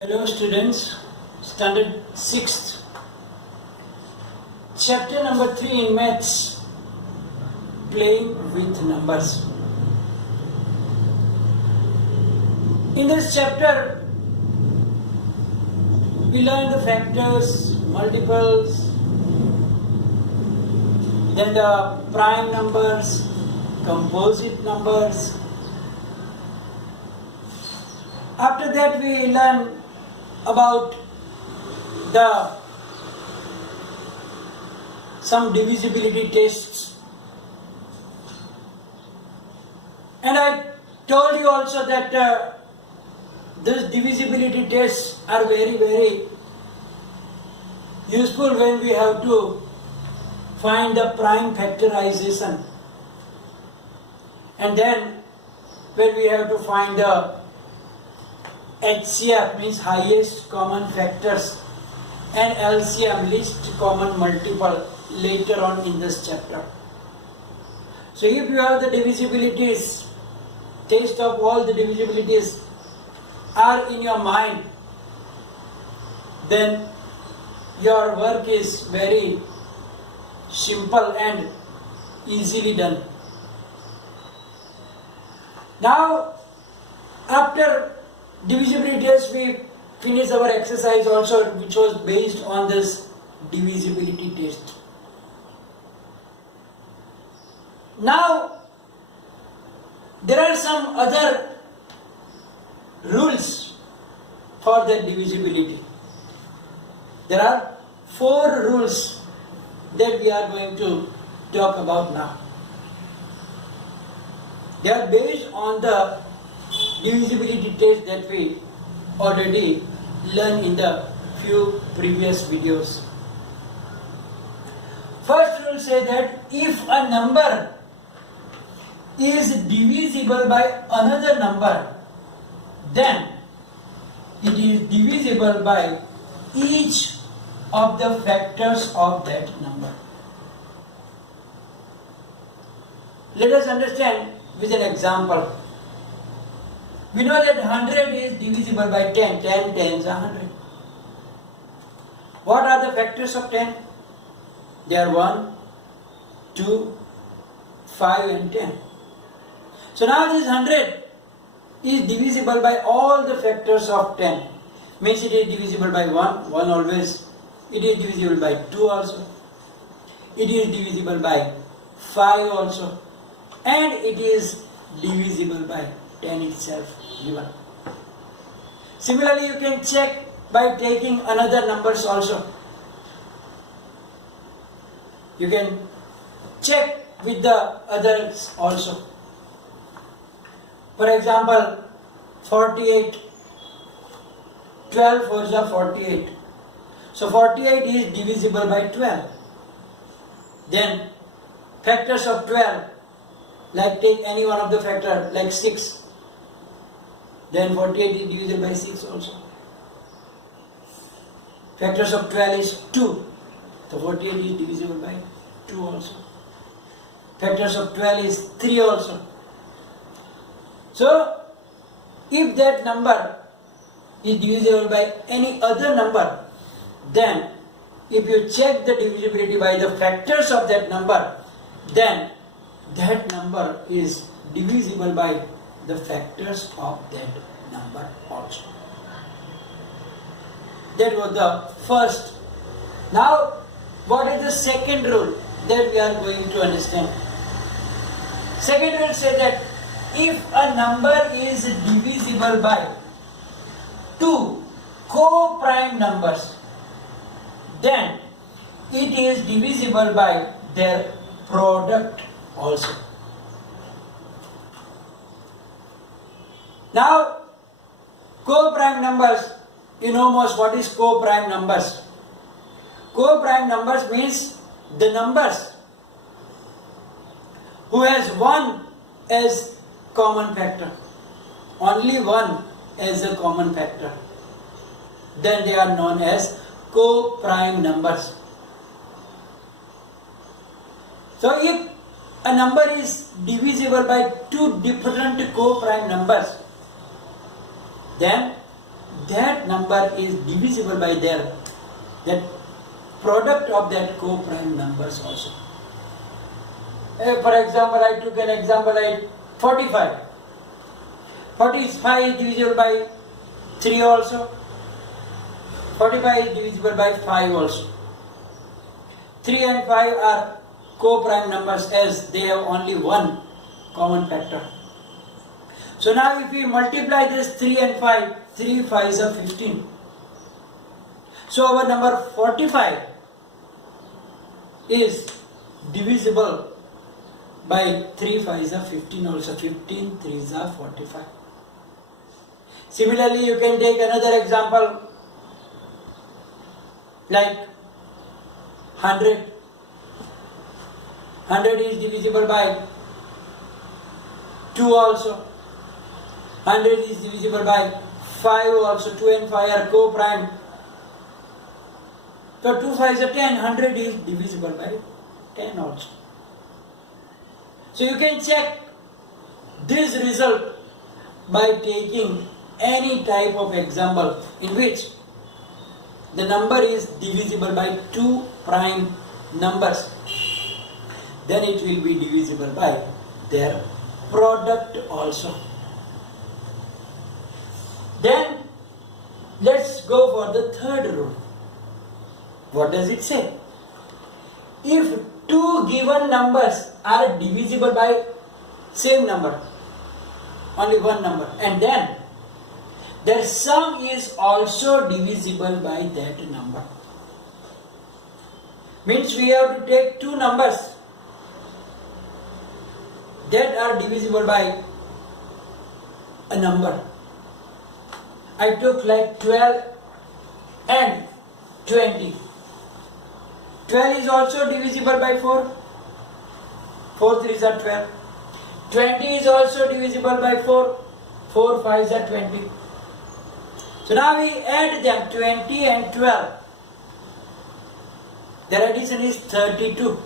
Hello students, standard 6th, chapter number 3 in maths, playing with numbers. In this chapter, we learn the factors, multiples, then the prime numbers, composite numbers. After that we learn about some divisibility tests, and I told you also that these divisibility tests are very useful when we have to find the prime factorization, and then when we have to find the HCF means highest common factors and LCM least common multiple later on in this chapter. So if you have the divisibilities, taste of all the divisibilities are in your mind, then your work is very simple and easily done. Now after divisibility test, we finished our exercise also, which was based on this divisibility test. Now there are some other rules for the divisibility. There are 4 rules that we are going to talk about now. They are based on the divisibility test that we already learned in the few previous videos. First rule says that if a number is divisible by another number, then it is divisible by each of the factors of that number. Let us understand with an example. We know that 100 is divisible by 10. 10 tens are 100. What are the factors of 10? They are 1, 2, 5 and 10. So now this 100 is divisible by all the factors of 10. Means it is divisible by 1, 1 always. It is divisible by 2 also. It is divisible by 5 also. And it is divisible by 10 itself given. Similarly, you can check by taking another numbers also. You can check with the others also. For example, 48, 12 fours are 48. So 48 is divisible by 12. Then factors of 12, like take any one of the factor like 6. Then 48 is divisible by 6 also. Factors of 12 is 2. So 48 is divisible by 2 also. Factors of 12 is 3 also. So if that number is divisible by any other number, then if you check the divisibility by the factors of that number, then that number is divisible by the factors of that number also. That was the first. Now, what is the second rule that we are going to understand? Second rule says that if a number is divisible by 2 co-prime numbers, then it is divisible by their product also. Now, co-prime numbers, you know most what is co-prime numbers. Co-prime numbers means the numbers who has 1 as common factor, only 1 as a common factor, then they are known as co-prime numbers. So if a number is divisible by 2 different co-prime numbers, then that number is divisible by that product of that co-prime numbers also. For example, I took an example like 45. 45 is divisible by 3 also. 45 is divisible by 5 also. 3 and 5 are co-prime numbers as they have only one common factor. So now if we multiply this 3 and 5, 3 5s are 15. So our number 45 is divisible by 3 5s are 15 also. 15 3s are 45. Similarly, you can take another example like 100. 100 is divisible by 2 also. 100 is divisible by 5 also. 2 and 5 are co-prime. So 2 5s are 10. 100 is divisible by 10 also. So you can check this result by taking any type of example in which the number is divisible by 2 prime numbers. Then it will be divisible by their product also. Then let's go for the third rule. What does it say? If two given numbers are divisible by same number, only one number, and then their sum is also divisible by that number. Means we have to take two numbers that are divisible by a number. I took like 12 and 20. 12 is also divisible by 4. 4 3s are 12. 20 is also divisible by 4. 4 5s are 20. So now we add them, 20 and 12. Their addition is 32.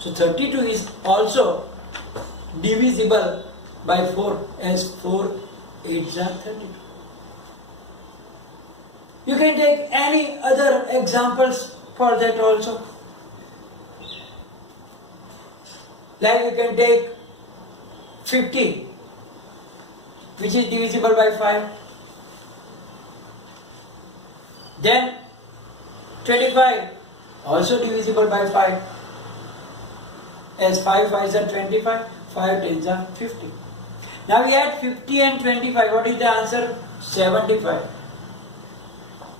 So 32 is also divisible by 4 as 4 8s are 32. You can take any other examples for that also. Like you can take 50, which is divisible by 5. Then 25, also divisible by 5. As 5 5s are 25, 5 10s are 50. Now we add 50 and 25. What is the answer? 75.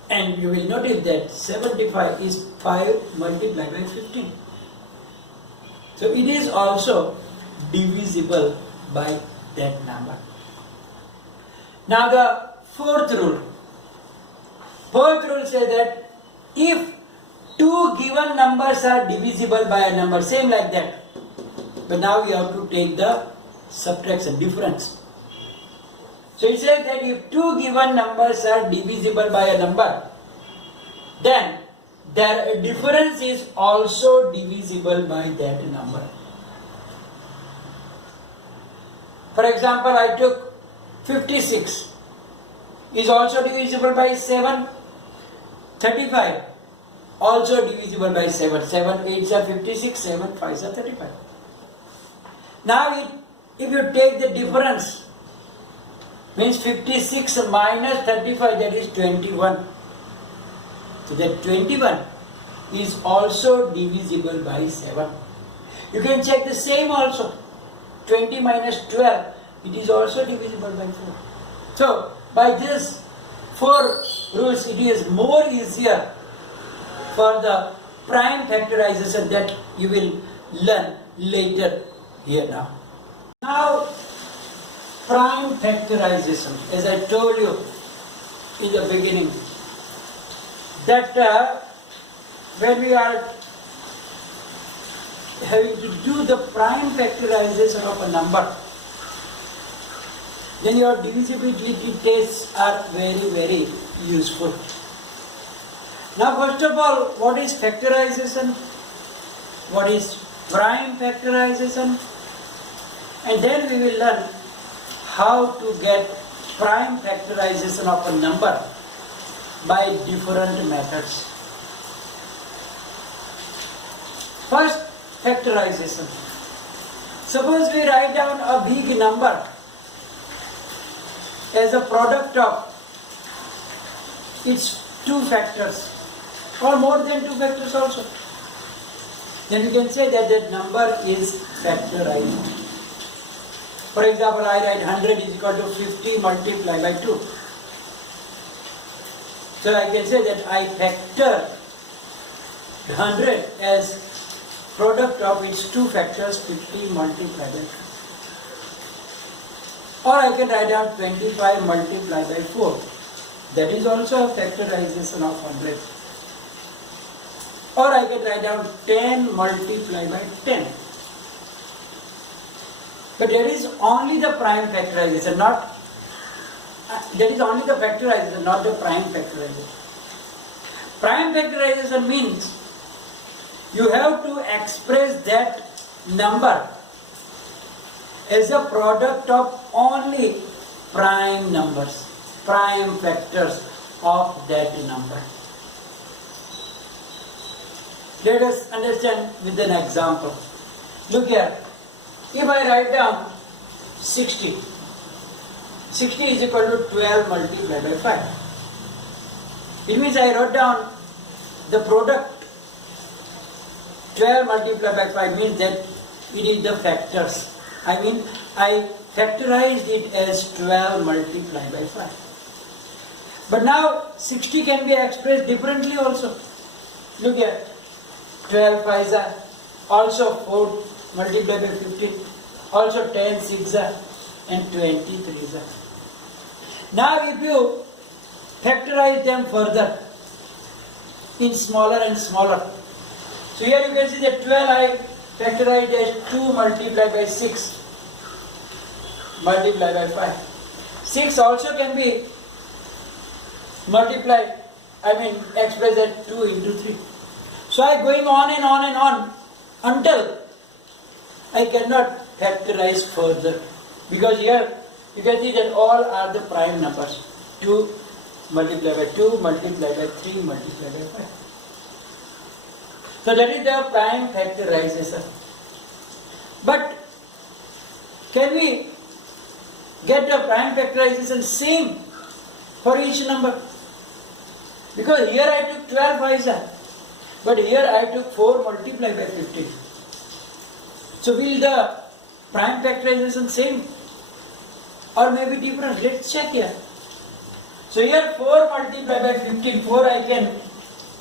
And you will notice that 75 is 5 multiplied by 15. So it is also divisible by that number. Now the fourth rule. Fourth rule says that if two given numbers are divisible by a number, same like that, but now we have to take the subtraction, difference. So it says that if two given numbers are divisible by a number, then their difference is also divisible by that number. For example, I took 56 is also divisible by 7. 35 also divisible by 7. 7 8s are 56, 7 5s are 35. Now if you take the difference, means 56 minus 35, that is 21. So that 21 is also divisible by 7. You can check the same also. 20 minus 12, it is also divisible by 4. So by this 4 rules, it is more easier for the prime factorization that you will learn later here now. Now prime factorization, as I told you in the beginning, that when we are having to do the prime factorization of a number, then your divisibility tests are very, very useful. Now first of all, what is factorization? What is prime factorization? And then we will learn how to get prime factorization of a number by different methods. First, factorization. Suppose we write down a big number as a product of its two factors or more than two factors also. Then you can say that that number is factorized. For example, I write 100 is equal to 50 multiplied by 2. So I can say that I factor 100 as product of its two factors 50 multiplied by 2. Or I can write down 25 multiplied by 4. That is also a factorization of 100. Or I can write down 10 multiplied by 10. But that is only the prime factorization, not that is only the factorization, not the prime factorization. Prime factorization means you have to express that number as a product of only prime numbers, prime factors of that number. Let us understand with an example. Look here. If I write down 60, 60 is equal to 12 multiplied by 5. It means I wrote down the product 12 multiplied by 5 means that it is the factors. I mean, I factorized it as 12 multiplied by 5. But now 60 can be expressed differently also. Look here. 12 5s are also 4 multiplied by 15, also 10 6s are and 23s are. Now if you factorize them further in smaller and smaller. So here you can see that 12 I factorized as 2 multiplied by 6 multiplied by 5. 6 also can be multiplied, expressed as 2 into 3. So I going on and on and on until I cannot factorize further. Because here you can see that all are the prime numbers. 2 multiplied by 2 multiplied by 3 multiplied by 5. So that is the prime factorization. But can we get the prime factorization same for each number? Because here I took 12 5s, but here I took 4 multiplied by 15. So will the prime factorization same or maybe different? Let's check here. So here 4 multiplied by 15, 4 I can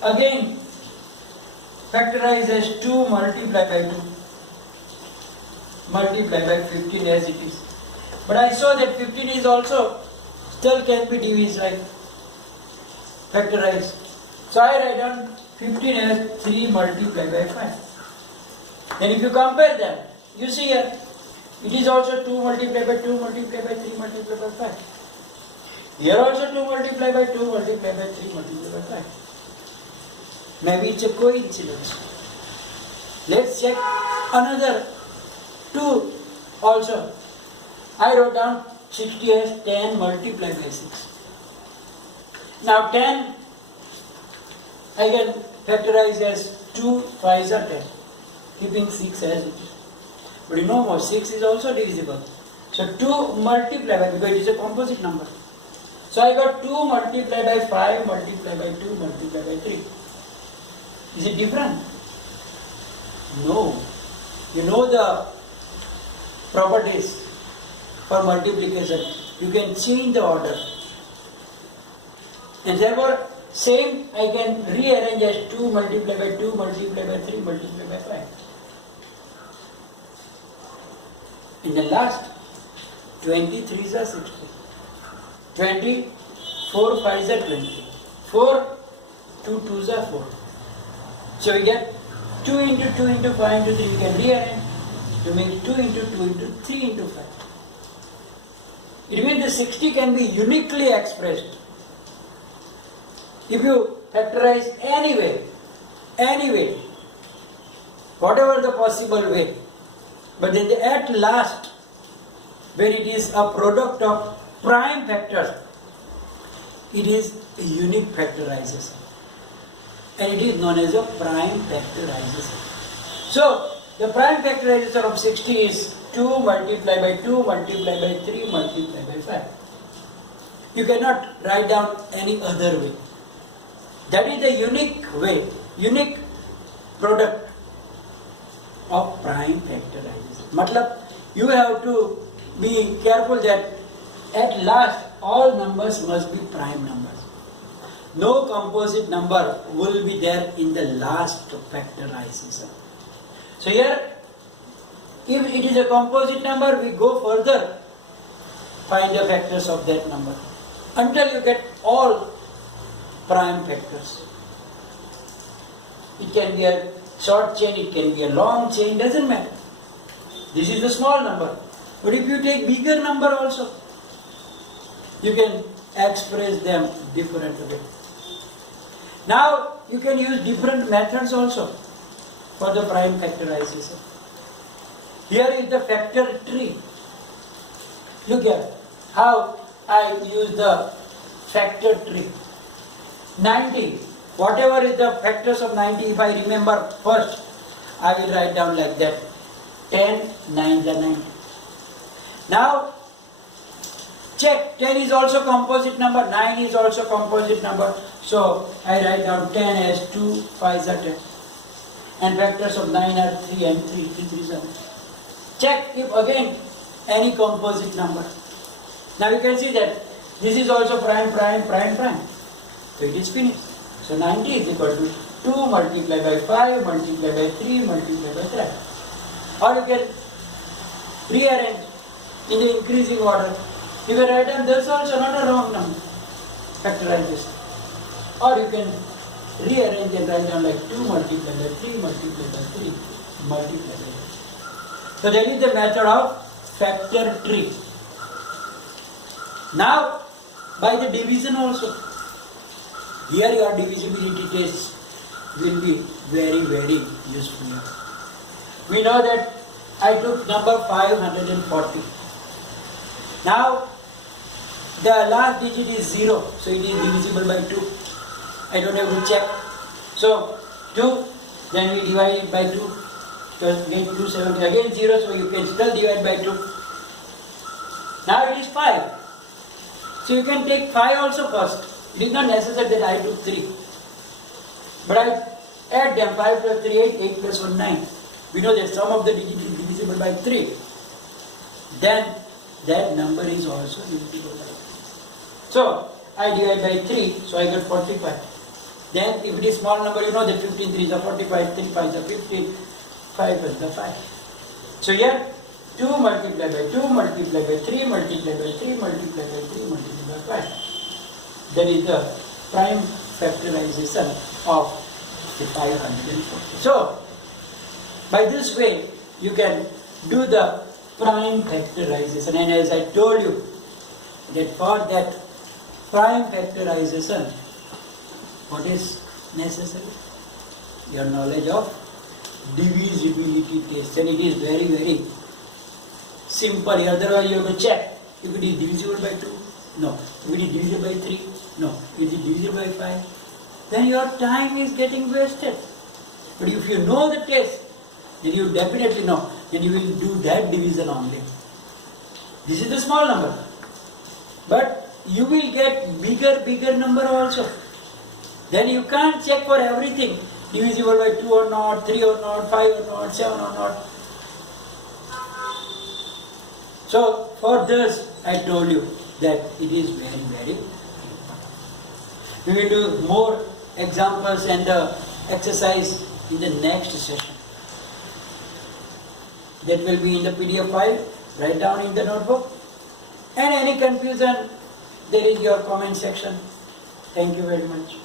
again factorize as 2 multiplied by 2 multiplied by 15 as it is. But I saw that 15 is also still can be divided, right? Factorized. So I write down 15 as 3 multiplied by 5. Then if you compare them, you see here, it is also 2 multiplied by 2 multiplied by 3 multiplied by 5. Here also 2 multiplied by 2 multiplied by 3 multiplied by 5. Maybe it's a coincidence. Let's check another 2 also. I wrote down 60 as 10 multiplied by 6. Now 10 I can factorize as 2 5s are 10, keeping 6 as it is. But you know 6 is also divisible. So 2 multiplied by, because it is a composite number. So I got 2 multiplied by 5 multiplied by 2 multiplied by 3. Is it different? No. You know the properties for multiplication. You can change the order. And therefore, same I can rearrange as 2 multiplied by 2 multiplied by 3 multiplied by 5. In the last, 23s are 60. 20, 4 5s are 20. 4, 2 2s are 4. So we get 2 into 2 into 5 into 3. We can rearrange to make 2 into 2 into 3 into 5. It means the 60 can be uniquely expressed. If you factorize any way, whatever the possible way, but then at last, when it is a product of prime factors, it is a unique factorization. And it is known as a prime factorization. So, the prime factorization of 60 is 2 multiplied by 2 multiplied by 3 multiplied by 5. You cannot write down any other way. That is the unique way, unique product of prime factorization. Matlab, you have to be careful that at last all numbers must be prime numbers. No composite number will be there in the last factorization. So here, if it is a composite number, we go further, find the factors of that number, until you get all prime factors. It can be a short chain, it can be a long chain, doesn't matter. This is a small number. But if you take bigger number also, you can express them differently. Now, you can use different methods also for the prime factorization. Here is the factor tree. Look here how I use the factor tree. 90, whatever is the factors of 90, if I remember first, I will write down like that. 10, 9 are 90. Now, check, 10 is also composite number, 9 is also composite number. So, I write down 10 as 2, 5 are 10. And factors of 9 are 3 and 3, 3 is 7. Check if again any composite number. Now you can see that this is also prime. So it is finished. So 90 is equal to 2 multiplied by 5 multiplied by 3 multiplied by 3. Or you can rearrange in the increasing order. You can write down this also not a wrong number. Factorization. Or you can rearrange and write down like 2 multiplied by 3 multiplied by 3 multiplied by 3. So that is the method of factor tree. Now, by the division also, here your divisibility test will be very, very useful here. We know that I took number 540. Now, the last digit is 0, so it is divisible by 2. I don't have to check. So, 2, then we divide it by 2. Because again 270, again 0, so you can still divide by 2. Now it is 5. So you can take 5 also first. It is not necessary that I took 3. But I add them, 5 plus 3, 8, 8 plus 1, 9. We know that sum of the digits is divisible by 3. Then that number is also divisible by 3. So I divide by 3, so I get 45. Then if it is small number, you know that 15 3s are 45, 3 5s are 15, 5 is the 5. So here 2 multiplied by 2 multiplied by 3 multiplied by 3 multiplied by 3 multiplied by 5. That is the prime factorization of the 540. So by this way you can do the prime factorization, and as I told you that for that prime factorization, what is necessary? Your knowledge of divisibility test, and it is very, very simple. Otherwise you have to check if it is divisible by 2, no. If it is divisible by 3, no. If it is divisible by 5, then your time is getting wasted. But if you know the test, then you definitely know, then you will do that division only. This is the small number, but you will get bigger number also. Then you can't check for everything, divisible by 2 or not, 3 or not, 5 or not, 7 or not. So for this I told you that it is very, very important. We will do more examples and exercise in the next session. That will be in the PDF file. Write down in the notebook. And any confusion, there is your comment section. Thank you very much.